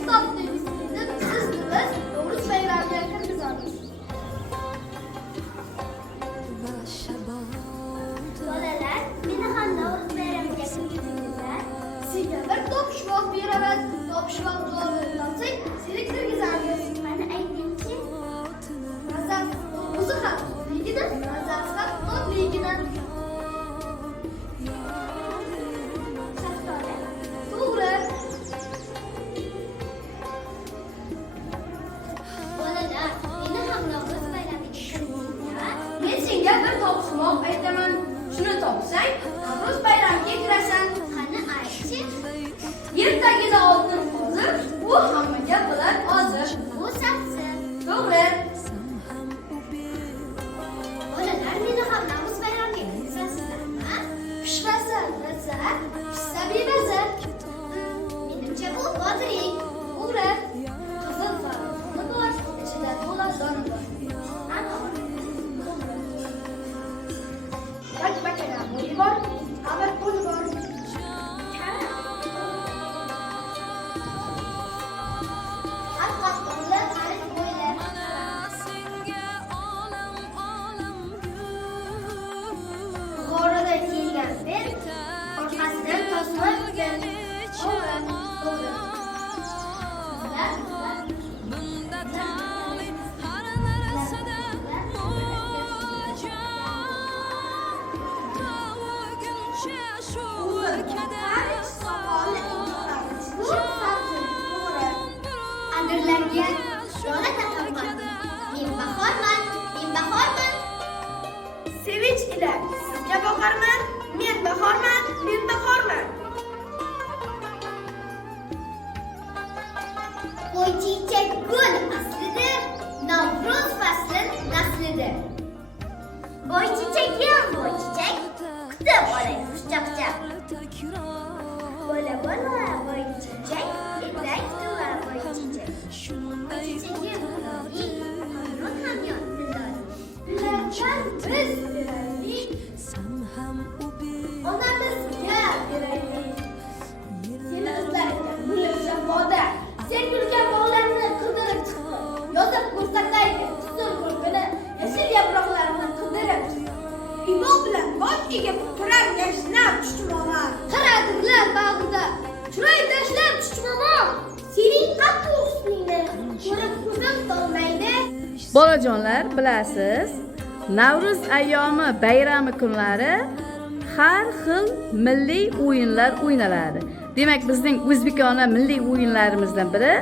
stop degisini sizdimiz Novruz bayramiga kirgizamiz. Bolalar, meni ham Novruz bayramiga kirgizinglar. Sizga bir topishmoq beraman. Topishmoq javobini topsak, seni kirgizamiz. Mana aytingchi. Nazar o'zi ham topligini, nazar ham topligini. Shaftoli. To'g'ri. Bolalar, meni ham Novruz bayramiga kirgizinglar. Men senga bir topishmoq aytaman. Shuni topsang, Novruz bayramiga kirasan. Qani aytchi. Yerdagida oltin hozir, u hammaga bilan hozir. Bu sapsi. To'g'ri. Bolalar, meni ham Novruz bayramiga kirgizasizlarmi? Pishmasa nazar, pishsa bemazar. Menimcha bu bodring. To'g'ri. Qizil farqi bor, ichida to'la doni bor. Bakbakada bo'yi bor, xabar qo'li bor. Qatqoqli qarich bo'yli. G'oridan kelgan bir, orqasidan tosma tutgan. To'g'ri. Adirlarga yola taqaman. Men bahorman, men bahorman. Sevinch ila sizga boqarman, men bahorman, men bahorman. Qo'ychiychak gul aslidir, Novruz fasli naslidir. Boychechakam boychechak, kutib olay xushchaqchaq. Bola boychechak, etak tular boychechak. Boychechagim kuloli, hamyon hamyon tiloli. Bilangan biz beraylik, onamizga beraylik. Seni izlarga gulib shafoda, sen yurgan bog'larni qidirib chiqdi. Yozib ko'rsataydi, qizil ko'rpini, yashil yaproqlarini qidirib. Imo bilan bosh egib turar yashnab chuchmoqlar. Qaradirlar bag'rida, chiroy tashlab chuchmoq. Sening qattiq husningni ko'rib ko'zim tolmaydi. Bolajonlar, bilasiz, Navruz ayyomi bayrami kunlari har xil milliy o'yinlar o'ynaladi. Demak, bizning o'zbekona milliy o'yinlarimizdan biri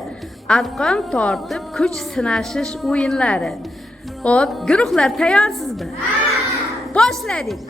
arqon tortib kuch sinashish o'yinlari. Xo'p, guruhlar tayyorsizmi? Boshladik.